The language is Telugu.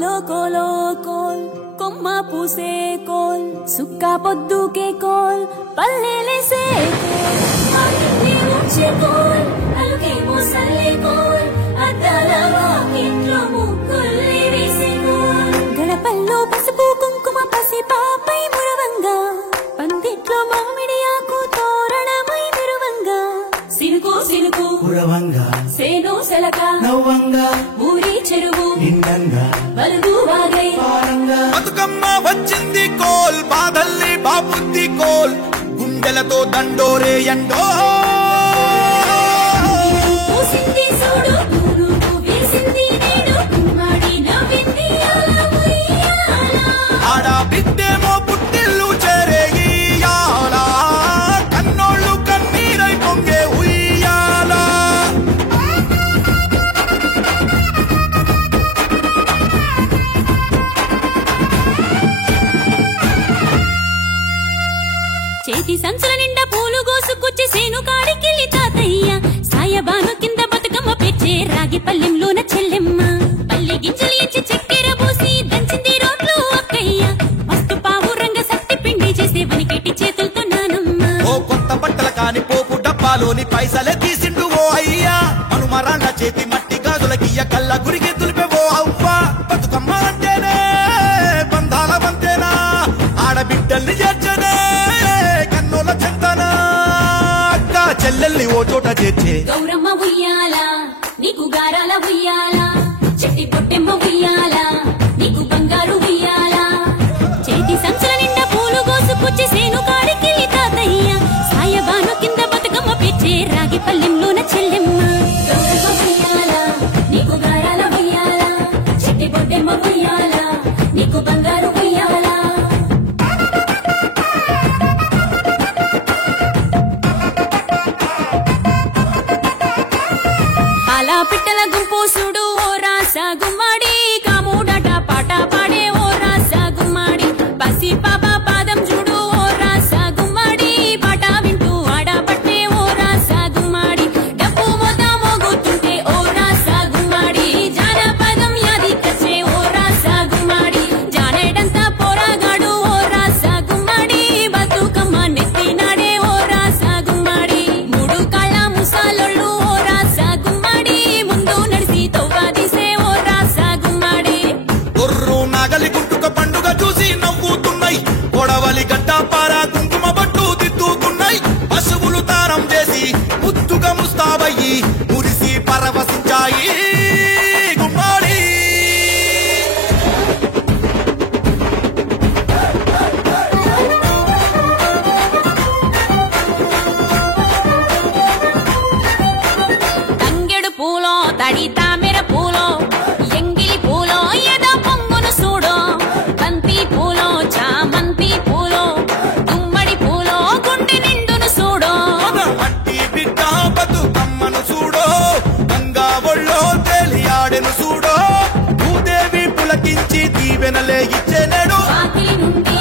కోలో కోలో కోల్ కొమ్మ పూసే కోల్ సుక్క పొద్దుకే కోల్ పల్లెలేసే కోల్ అలుకే మోసల్లే కోల్ అద్దాల వాకిట్లో ముగ్గుల్ని వేసే కోల్ గడపల్లో పసుపు కుంకుమ పసి పాపై మురవంగా పందిట్లో మామిడి ఆకు తోరణమై మెరువంగా సినుకు సినుకు కురవంగా సేను సెలక నవ్వంగా ఊరి చెరువు నిండంగా వలుగు వాగై బతుకమ్మ వచ్చింది కోల్ బాధల్ని బాబుద్ది కోల్ గుండెలతో దండోరే ఎండో పూసింది చూడు పూలు వేసింది నేడు గుమ్మడి నవ్వింది అలా ఉయ్యాల ఆడ బిడ్డేమో పుట్టిల్లు చేరేయాల కన్నోళ్ళు కన్నీరై పొంగే ఉయ్యాల చేతి సంచుల నిండా పూలు గోసుకొచ్చి సేను కాడికెళ్ళి తాతయ్య సాయబాను కింద బతుకమ్మ పెచ్చే రాగి పల్లెంలోన చెల్లెమ్మ పల్లె గింజలు ఇచ్చి చక్కెర పోసి దంచింది రోడ్లు అక్కయ్య మస్తు పావురంగ సత్తి పిండి చేసే వనికెట్టి చేతులతో నానమ్మ ఓ కొత్త బట్టల కాని పోపు డబ్బాలోని పైసలే తీసిండు ఓ అయ్యా మనుమరాళ్ళ చేతి మట్టి గాజులకియ్య కళ్ళ గురికి తులిపే ఓ అవ్వ బతుకమ్మ అంటేనే బంధాల వంతేనా ఆడబిడ్డల్ని చేర్చనే కన్నుల చెంతనా అక్క చెల్లెల్ని ఓ చోట చేర్చే గౌరమ్మ ఉయ్యాల నీకు గారాల ఉయ్యాల చెట్టి పొట్టెమ్మ ఉయ్యాల నీకు బంగారు ఉయ్యాల చేతి సంచుల నిండా పూలు గోసుకొచ్చి సేను కాడికెళ్ళి తాతయ్య సాయబాను కింద బతుకమ్మ పెచ్చే రాగి పల్లెంలోన చెల్లెమ్మ గౌరమ్మ ఉయ్యాల నీకు గారాల ఉయ్యాల చెట్టి పొట్టెమ్మ ఉయ్యాల నీకు బంగారు ఉయ్యాల పాలా పిట్టల గుంపు చూడు ఓ రాస గుమ్మడి కాముడట పాట పాడే ఓ రాస గుమ్మడి పసి పాప పాదం చూడు ఓ రాస గుమ్మడి పాట వింటూ ఆడబట్టే ఓ రాస గుమ్మడి డప్పు మోత మోగుతుంటే ఓ రాస గుమ్మడి జానపదం యాది కచ్చే ఓ రాస గుమ్మడి జానేడంతా పోరాగాడు ఓ రాస గుమ్మడి బతుకమ్మ నెత్తినాడే ఓ రాస గుమ్మడి మూడు కాళ్ళ ముసాలొళ్ళు ఓ రాస గుమ్మడి ముందు నడిసి తవ్వాదిసే ఓ రాస గుమ్మడి గొర్రు నాగలి గుంటుక పండుగ చూసి నవ్వుతున్నాయి కొడవలి గడ్డ పారా కుంకుమ బట్టు దిద్దుకున్నాయి పశువులు తారం చేసి ముద్దుగా ముస్తాబయ్యి మురిసి పరవశించాయి గుమ్మాడి తంగెడు పూలో తడి తామెర పూలో ఎంగిలి పూలో ఎద పొంగును చూడో బంతి పూలో చామంతి పూలో గుమ్మడి పూలో గుండె నిండును చూడో మట్టి బిడ్డ బతుకమ్మను చూడో గంగా ఒళ్ళో తేలియాడెను చూడో భూదేవి పులకించి దీవెనలే ఇచ్చేనేడు వాకిలి నుండి